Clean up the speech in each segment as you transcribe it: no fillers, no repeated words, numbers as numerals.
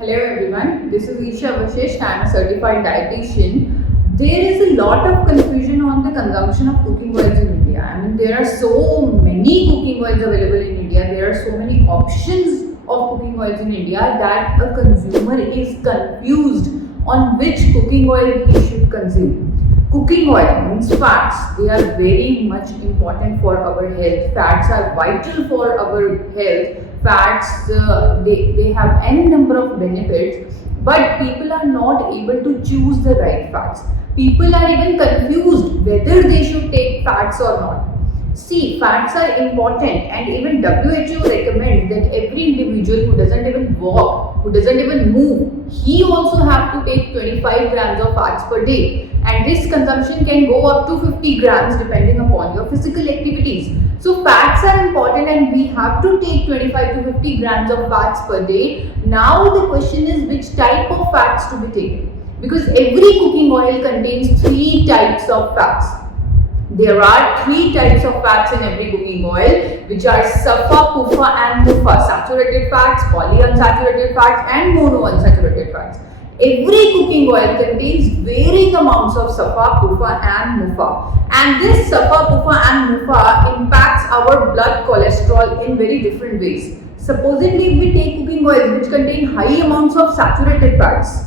Hello everyone, this is Isha Vashisht. I am a certified dietitian. There is a lot of confusion on the consumption of cooking oils in India. I mean, there are so many cooking oils available in India. There are so many options of cooking oils in India that a consumer is confused on which cooking oil he should consume. Cooking oil means fats. They are very much important for our health. Fats are vital for our health. Fats, they have any number of benefits, but people are not able to choose the right fats. People are even confused whether they should take fats or not. See, fats are important, and even WHO recommends that every individual who doesn't even walk, who doesn't even move, he also have to take 25 grams of fats per day, and this consumption can go up to 50 grams depending upon your physical activities. So fats are important and we have to take 25 to 50 grams of fats per day. Now the question is which type of fats to be taken, because every cooking oil contains 3 types of fats. There are 3 types of fats in every cooking oil, which are Safa, Pufa and Mufa. Saturated fats, polyunsaturated fats and monounsaturated fats. Every cooking oil contains varying amounts of Safa, Pufa and Mufa. And this Safa, Pufa and Mufa impacts our blood cholesterol in very different ways. Supposedly, if we take cooking oils which contain high amounts of saturated fats,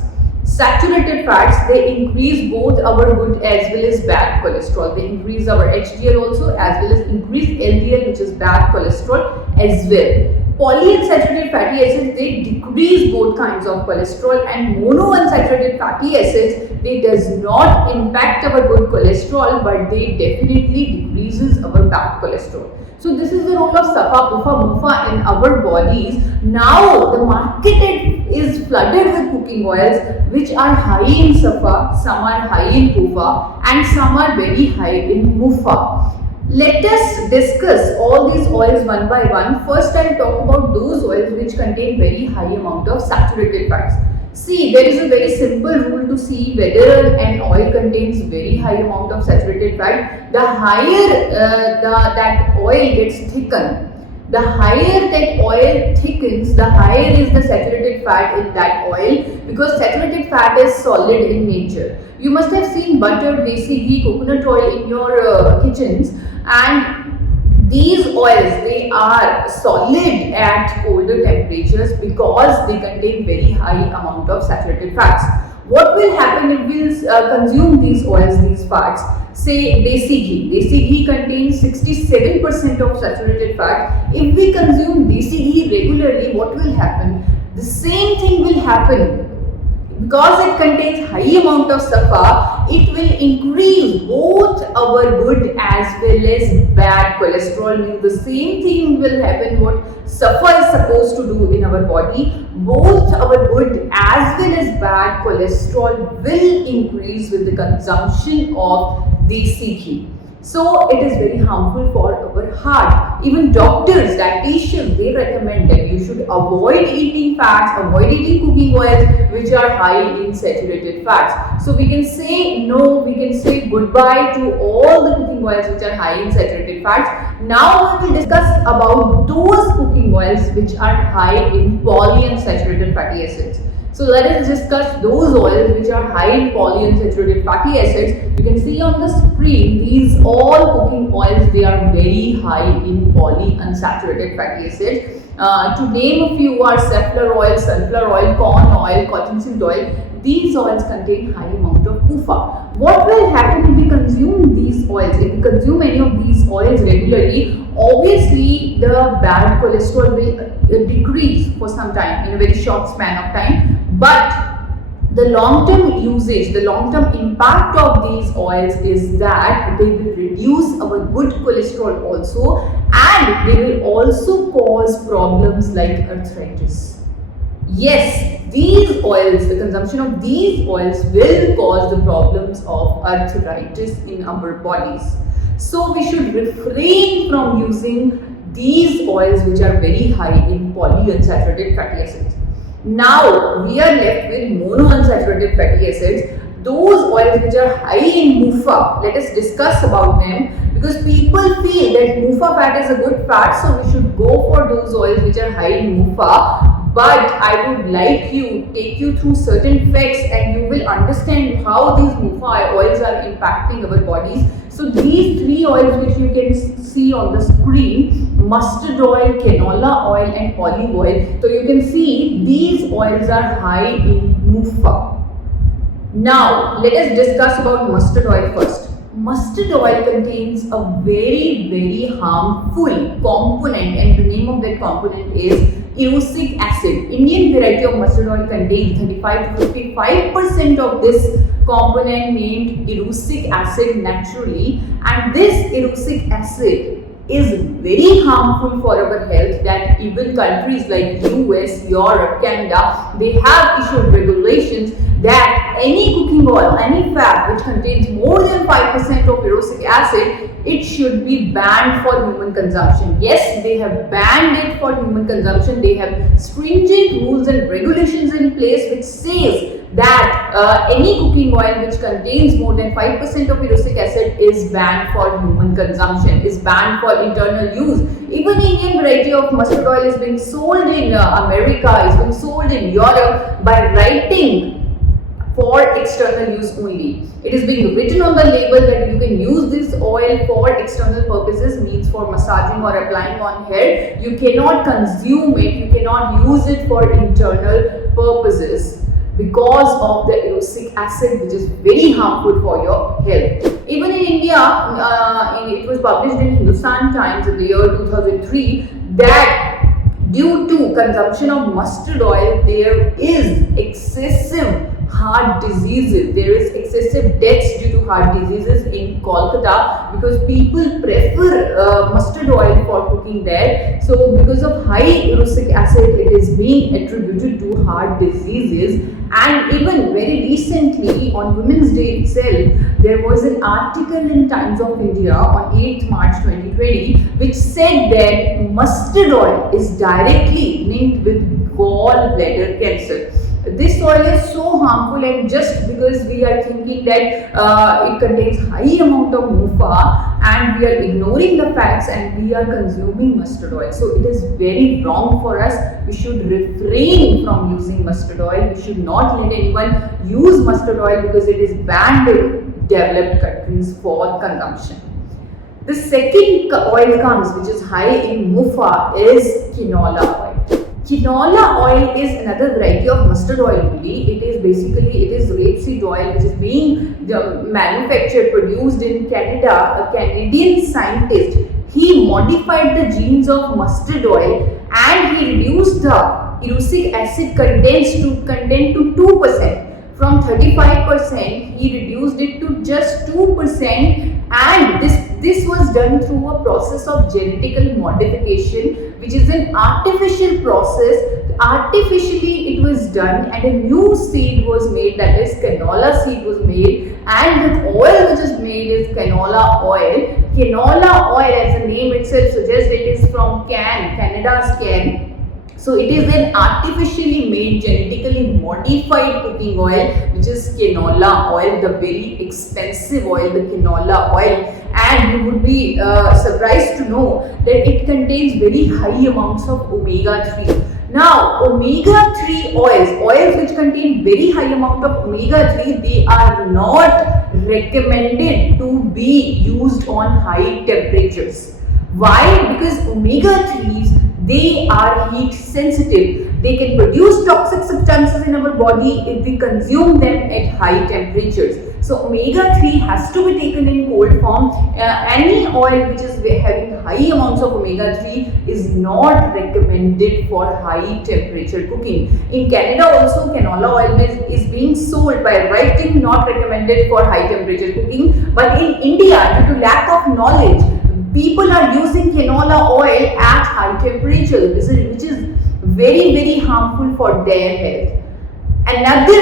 they increase both our good as well as bad cholesterol. They increase our HDL also as well as increase LDL, which is bad cholesterol as well. Polyunsaturated fatty acids, they decrease both kinds of cholesterol, and monounsaturated fatty acids, they does not impact our good cholesterol, but they definitely decreases our bad cholesterol. So this is the role of Safa, Pufa, Mufa in our bodies. Now the market is flooded with cooking oils which are high in Safa, some are high in Pufa and some are very high in Mufa. Let us discuss all these oils one by one. First, I will talk about those oils which contain very high amount of saturated fats. See, there is a very simple rule to see whether an oil contains very high amount of saturated fat. The higher that oil gets thickened, the higher that oil thickens, the higher is the saturated fat in that oil, because saturated fat is solid in nature. You must have seen butter, desi ghee, coconut oil in your kitchens, and these oils, they are solid at colder temperatures because they contain very high amount of saturated fats. What will happen if we consume these oils, these fats? Say desi ghee. Desi ghee contains 67% of saturated fat. If we consume desi ghee regularly, what will happen? The same thing will happen. Because it contains high amount of Safa, it will increase both our good as well as bad cholesterol. The same thing will happen what Safa is supposed to do in our body. Both our good as well as bad cholesterol will increase with the consumption of desi ghee. So it is very harmful for our heart. Even doctors, dietitians, they recommend that you should avoid eating fats, avoid eating cooking oils which are high in saturated fats. So we can say no, we can say goodbye to all the cooking oils which are high in saturated fats. Now we will discuss about those cooking oils which are high in polyunsaturated fatty acids. So let us discuss those oils which are high in polyunsaturated fatty acids. You can see on the screen, these all cooking oils, they are very high in polyunsaturated fatty acids. To name a few are safflower oil, sunflower oil, corn oil, cottonseed oil. These oils contain high amount of PUFA. What will happen if we consume these oils? If we consume any of these oils regularly, obviously the bad cholesterol will decrease for some time, in a very short span of time. But the long-term usage, the long-term impact of these oils is that they will reduce our good cholesterol also, and they will also cause problems like arthritis. Yes, these oils, the consumption of these oils will cause the problems of arthritis in our bodies. So we should refrain from using these oils which are very high in polyunsaturated fatty acids. Now we are left with monounsaturated fatty acids, those oils which are high in Mufa. Let us discuss about them, because people feel that Mufa fat is a good fat, so we should go for those oils which are high in Mufa. but I would like you take you through certain facts and you will understand how these MUFA oils are impacting our bodies. So these three oils which you can see on the screen, mustard oil, canola oil and olive oil. So you can see these oils are high in MUFA. Now let us discuss about mustard oil first. Mustard oil contains a very harmful component, and the name of that component is erucic acid. Indian variety of mustard oil contains 35 to 55% of this component named erucic acid naturally, and this erucic acid is very harmful for our health, that even countries like US, Europe, Canada, they have issued regulations that any cooking oil, any fat which contains more than 5% of erucic acid, it should be banned for human consumption. Yes, they have banned it for human consumption. They have stringent rules and regulations in place which says that any cooking oil which contains more than 5% of erucic acid is banned for human consumption, is banned for internal use. Even Indian variety of mustard oil is being sold in America, is being sold in Europe by writing for external use only. It is being written on the label that you can use this oil for external purposes, means for massaging or applying on hair. You cannot consume it, you cannot use it for internal purposes because of the erucic acid, which is very harmful for your health. Even in India, it was published in Hindustan Times in the year 2003 that due to consumption of mustard oil, there is excessive heart diseases. There is excessive deaths due to heart diseases in Kolkata because people prefer mustard oil for cooking there. So because of high erucic acid, it is being attributed to heart diseases. And even very recently on Women's Day itself, there was an article in Times of India on 8th March 2020 which said that mustard oil is directly linked with gallbladder cancer. This oil is so harmful, and just because we are thinking that it contains high amount of MUFA and we are ignoring the facts and we are consuming mustard oil. So it is very wrong for us. We should refrain from using mustard oil. We should not let anyone use mustard oil because it is banned in developed countries for consumption. The second oil comes which is high in MUFA is canola oil. Canola oil is another variety of mustard oil only. It is rapeseed oil which is being manufactured, produced in Canada. A Canadian scientist, he modified the genes of mustard oil and he reduced the erucic acid content to 2%. From 35%, he reduced it to just 2%, and this was done through a process of genetical modification, which is an artificial process. Artificially it was done and a new seed was made, that is canola seed was made, and the oil which is made is canola oil. Canola oil, as the name itself suggests, it is from Canada's can. So it is an artificially made, genetically modified cooking oil, which is canola oil, the very expensive oil, the canola oil. And you would be surprised to know that it contains very high amounts of omega-3. Now, omega-3 oils which contain very high amount of omega-3, they are not recommended to be used on high temperatures. Why? Because omega-3s, they are heat sensitive. They can produce toxic substances in our body if we consume them at high temperatures. So omega-3 has to be taken in cold form. Any oil which is having high amounts of omega-3 is not recommended for high temperature cooking. In Canada also, canola oil is being sold by writing not recommended for high temperature cooking. But in India, due to lack of knowledge, people are using canola oil at high temperatures, which is very harmful for their health. Another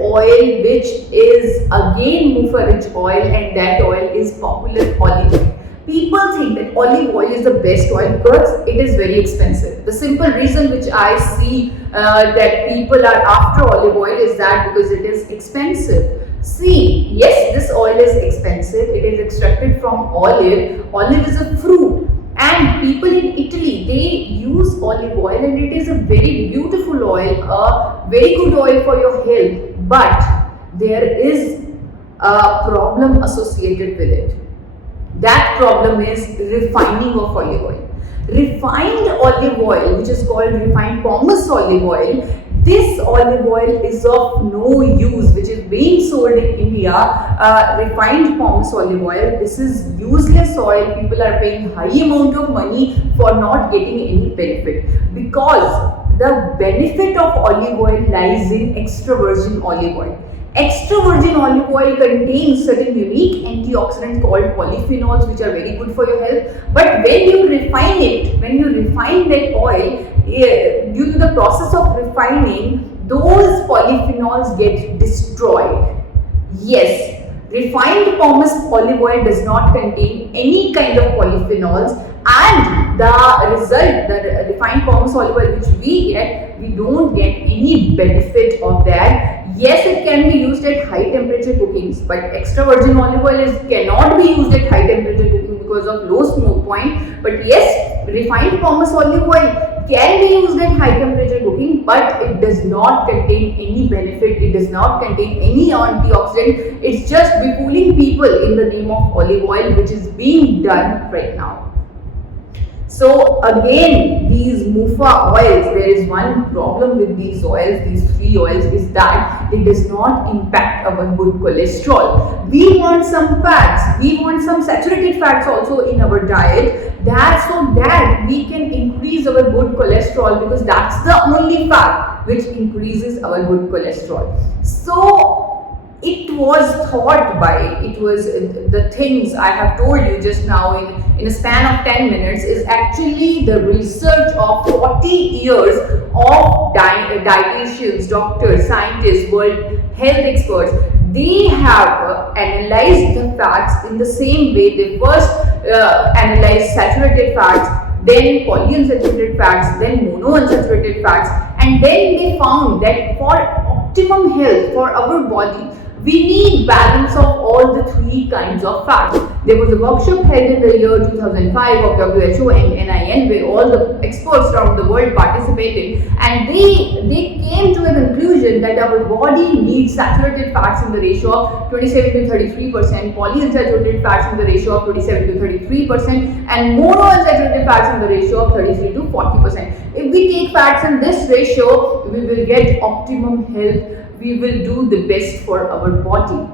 oil which is again MUFA rich oil, and that oil is popular olive oil. People think that olive oil is the best oil because it is very expensive. The simple reason which I see that people are after olive oil is that because it is expensive. See, yes, this oil is expensive. It is extracted from olive. Olive is a fruit, and people in Italy, they use use olive oil, and it is a very beautiful oil, a very good oil for your health, but there is a problem associated with it. That problem is refining of olive oil. Refined olive oil, which is called refined pomace olive oil, this olive oil is of no use, which is being sold in India. Refined pomace olive oil, this is useless oil. People are paying high amount of money for not getting any benefit, because the benefit of olive oil lies in extra virgin olive oil. Extra virgin olive oil contains certain unique antioxidants called polyphenols, which are very good for your health. But when you refine it, when you refine that oil, due to the process of refining, those polyphenols get destroyed. Yes, refined pomace olive oil does not contain any kind of polyphenols, and the result, the refined pomace olive oil which we get, we don't get any benefit of that. Yes, it can be used at high temperature cookings, but extra virgin olive oil cannot be used at high temperature cooking because of low smoke point. But yes, refined pomace olive oil can be used at high temperature cooking, but it does not contain any benefit. It does not contain any antioxidant. It's just befooling people in the name of olive oil, which is being done right now. So again, these mufa oils, there is one problem with these oils, these three oils, is that it does not impact our good cholesterol. We want some fats, we want some saturated fats also in our diet. That's so that we can increase our good cholesterol, because that's the only fat which increases our good cholesterol. So it was thought by, it was the things I have told you just now in a span of 10 minutes is actually the research of 40 years of dietitians, doctors, scientists, world health experts. They have analyzed the fats in the same way. They first analyzed saturated fats, then polyunsaturated fats, then monounsaturated fats, and then they found that for optimum health for our body, we need balance of all the three kinds of fats. There was a workshop held in the year 2005 of WHO and NIN, where all the experts around the world participated, and they came to a conclusion that our body needs saturated fats in the ratio of 27 to 33%, polyunsaturated fats in the ratio of 27 to 33%, and monounsaturated fats in the ratio of 33 to 40%. If we take fats in this ratio, we will get optimum health. We will do the best for our body.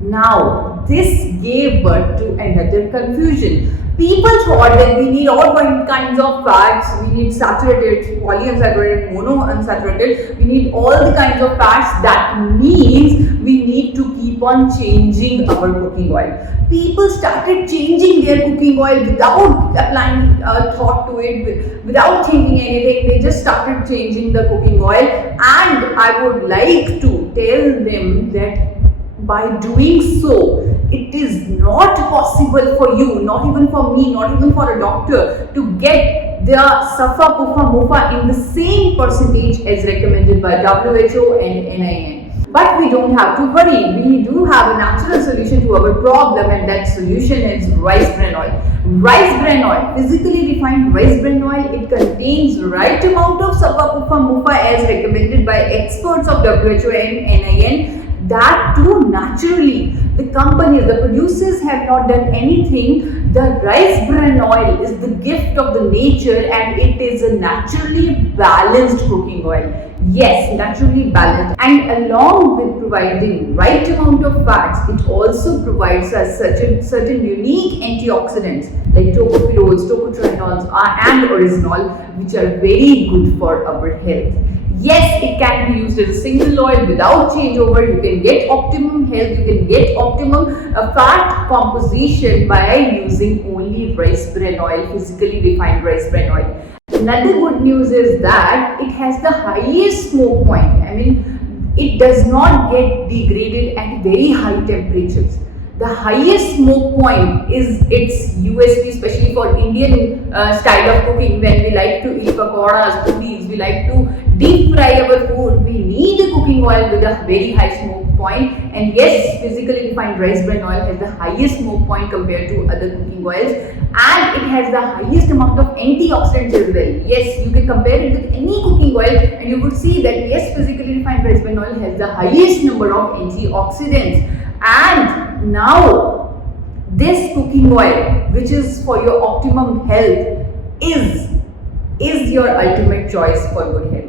Now, this gave birth to another confusion. People thought that we need all kinds of fats, we need saturated, polyunsaturated, monounsaturated, we need all the kinds of fats. That means we need to keep on changing our cooking oil. People started changing their cooking oil without applying thought to it, without thinking anything. They just started changing the cooking oil, and I would like to tell them that by doing so, it is not possible for you, not even for me, not even for a doctor, to get the Safa, Pufa, Mufa in the same percentage as recommended by WHO and NIN. But we don't have to worry. We do have a natural solution to our problem, and that solution is rice bran oil. Rice bran oil, physically refined rice bran oil, it contains right amount of Safa, Pufa, Mufa as recommended by experts of WHO and NIN. That too naturally. The companies, the producers have not done anything. The rice bran oil is the gift of the nature, and it is a naturally balanced cooking oil. Yes, naturally balanced. And along with providing right amount of fats, it also provides us certain unique antioxidants like tocopherols, tocotrienols, and oryzanol, which are very good for our health. Yes, it can be used as a single oil without changeover. You can get optimum health, you can get optimum fat composition by using only rice bran oil, physically refined rice bran oil. Another good news is that it has the highest smoke point. I mean, it does not get degraded at very high temperatures. The highest smoke point is its USP, especially for Indian style of cooking, when we like to eat pakoras, puris, we like to deep fry our food. We need a cooking oil with a a very high smoke point, and yes, physically refined rice bran oil has the highest smoke point compared to other cooking oils, and it has the highest amount of antioxidants as well. Yes, you can compare it with any cooking oil and you would see that yes, physically refined rice bran oil has the highest number of antioxidants. And now this cooking oil, which is for your optimum health, is your ultimate choice for good health.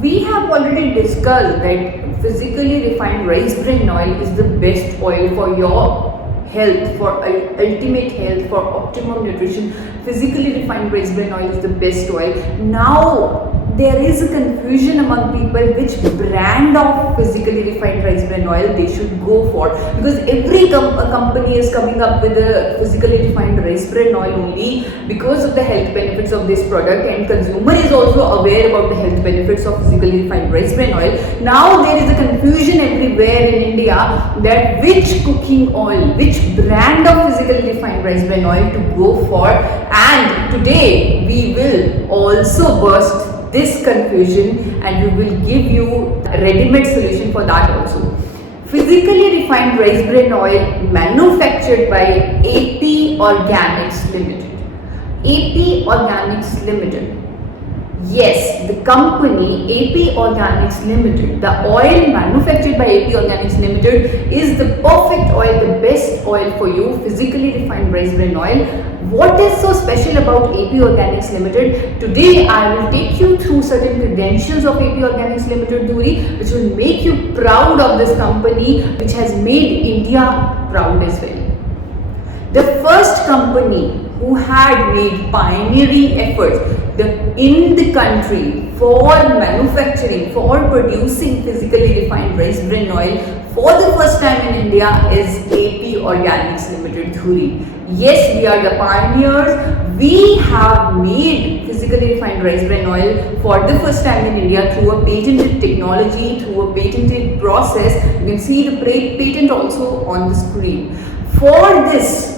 We have already discussed that physically refined rice bran oil is the best oil for your health, for ultimate health, for optimum nutrition. Physically refined rice bran oil is the best oil. Now there is a confusion among people which brand of physically refined rice bran oil they should go for, because every company is coming up with a physically refined rice bran oil only because of the health benefits of this product, and consumer is also aware about the health benefits of physically refined rice bran oil. Now there is a confusion everywhere in India that which cooking oil, which brand of physically refined rice bran oil to go for, and today we will also burst this confusion and we will give you a ready-made solution for that also. Physically refined rice bran oil manufactured by AP Organics Limited. AP Organics Limited. Yes, the company AP Organics Limited, the oil manufactured by AP Organics Limited is the perfect oil, the best oil for you, physically refined rice bran oil. What is so special about AP Organics Limited? Today I will take you through certain credentials of AP Organics Limited, Dhuri, which will make you proud of this company, which has made India proud as well. The first company who had made pioneering efforts in the country for manufacturing, for producing physically refined rice bran oil for the first time in India is AP Organics Limited, Dhuri. Yes, we are the pioneers. We have made physically refined rice bran oil for the first time in India through a patented technology, through a patented process. You can see the patent also on the screen. For this,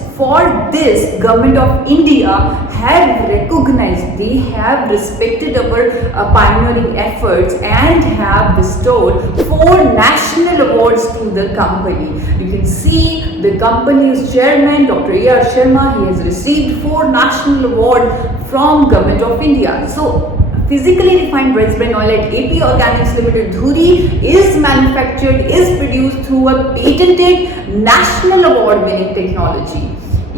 Government of India have recognized, they have respected our pioneering efforts and have bestowed 4 national awards to the company. You can see the company's chairman, Dr. A.R. Sharma, he has received 4 national awards from Government of India. So, physically refined rice bran oil at AP Organics Limited, Dhuri is manufactured, is produced through a patented national award winning technology.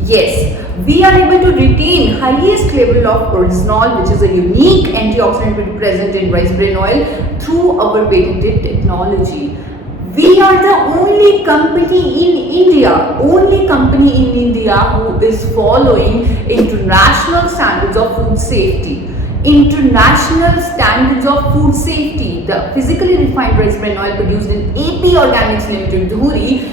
Yes, we are able to retain highest level of original, which is a unique antioxidant present in rice bran oil through our patented technology. We are the only company in India who is following international standards of food safety. International standards of food safety. The physically refined rice bran oil produced in AP Organics Limited, Dhuri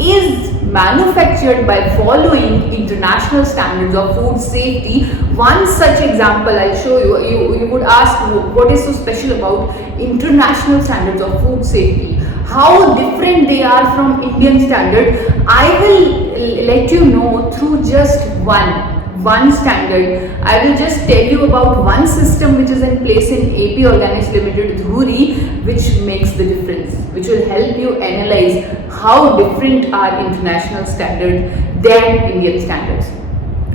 is manufactured by following international standards of food safety. One such example I'll show you. You would ask what is so special about international standards of food safety, how different they are from Indian standard. I will let you know through just one standard. I will just tell you about one system which is in place in AP Organics Limited, Dhuri, which makes the difference, which will help you analyze how different are international standards than Indian standards.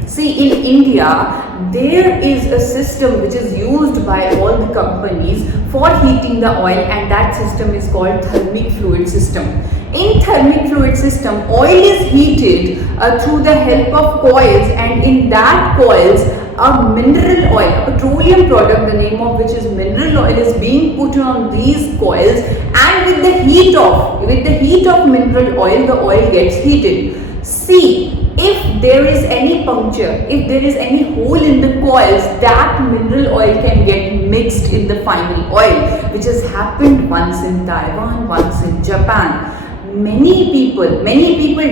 See, in India, there is a system which is used by all the companies for heating the oil, and that system is called thermic fluid system. In thermic fluid system, oil is heated through the help of coils, and in that coils, a mineral oil, a petroleum product, the name of which is mineral oil, is being put on these coils, and with the heat of mineral oil, the oil gets heated. See, if there is any puncture, if there is any hole in the coils, that mineral oil can get mixed in the final oil, which has happened once in Taiwan, once in Japan. Many people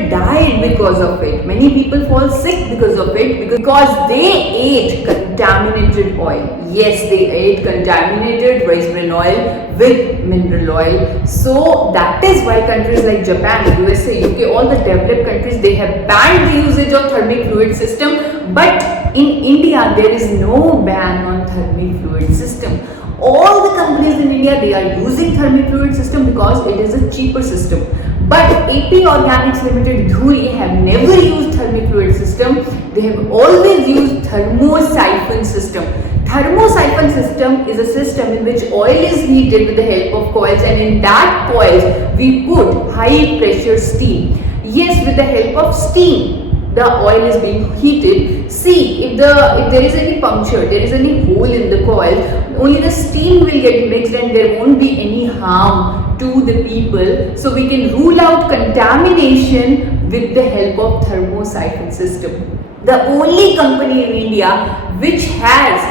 died because of it. Many people fall sick because of it, because they ate contaminated oil. Yes, they ate contaminated rice bran oil with mineral oil. So that is why countries like Japan, USA, UK, all the developed countries, they have banned the usage of thermic fluid system. But in India, there is no ban on thermic fluid system. All the companies in India, they are using thermic fluid system because it is a cheaper system. But AP Organics Limited Dhuri have never used thermic fluid system. They have always used thermosiphon system. Thermosiphon system is a system in which oil is heated with the help of coils, and in that coils we put high pressure steam. Yes, with the help of steam the oil is being heated. See, if there is any puncture, there is any hole in the coil, only the steam will get mixed and there won't be any harm to the people. So we can rule out contamination with the help of thermosiphon system. The only company in India which has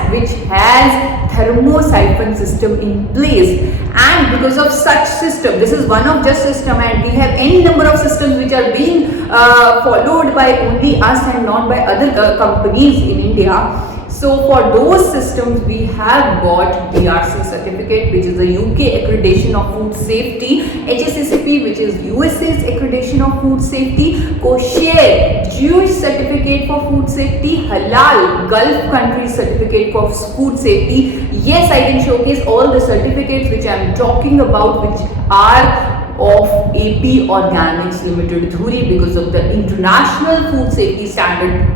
thermosiphon system in place, and because of such system, this is one of just system, and we have any number of systems which are being followed by only us and not by other companies in India. So for those systems we have got DRC certificate, which is a UK accreditation of food safety, HACCP, which is USA's accreditation of food safety, Kosher Jewish certificate for food safety, Halal Gulf countries certificate for food safety. Yes, I can showcase all the certificates which I am talking about, which are of AP Organics Limited Dhuri, because of the international food safety standard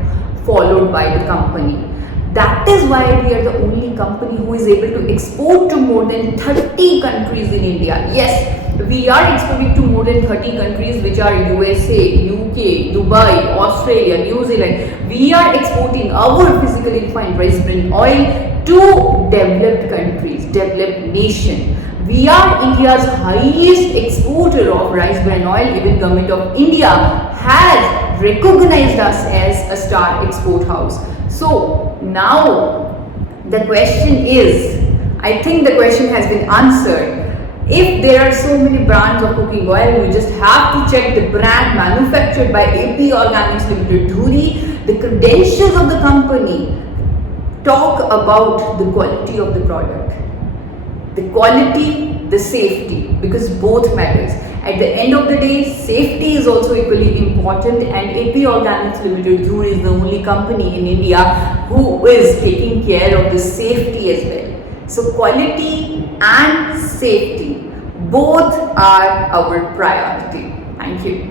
followed by the company. That is why we are the only company who is able to export to more than 30 countries in India. Yes, we are exporting to more than 30 countries, which are USA, UK, Dubai, Australia, New Zealand. We are exporting our physically refined rice bran oil to developed countries, developed nation. We are India's highest exporter of rice bran oil. Even Government of India has recognized us as a star export house. So now the question is, I think the question has been answered. If there are so many brands of cooking oil, you just have to check the brand manufactured by AP Organics Limited Dhuri. The credentials of the company talk about the quality of the product. The quality, the safety, because both matters. At the end of the day, safety is also equally important, and AP Organics Limited Dhuri is the only company in India who is taking care of the safety as well. So quality and safety, both are our priority. Thank you.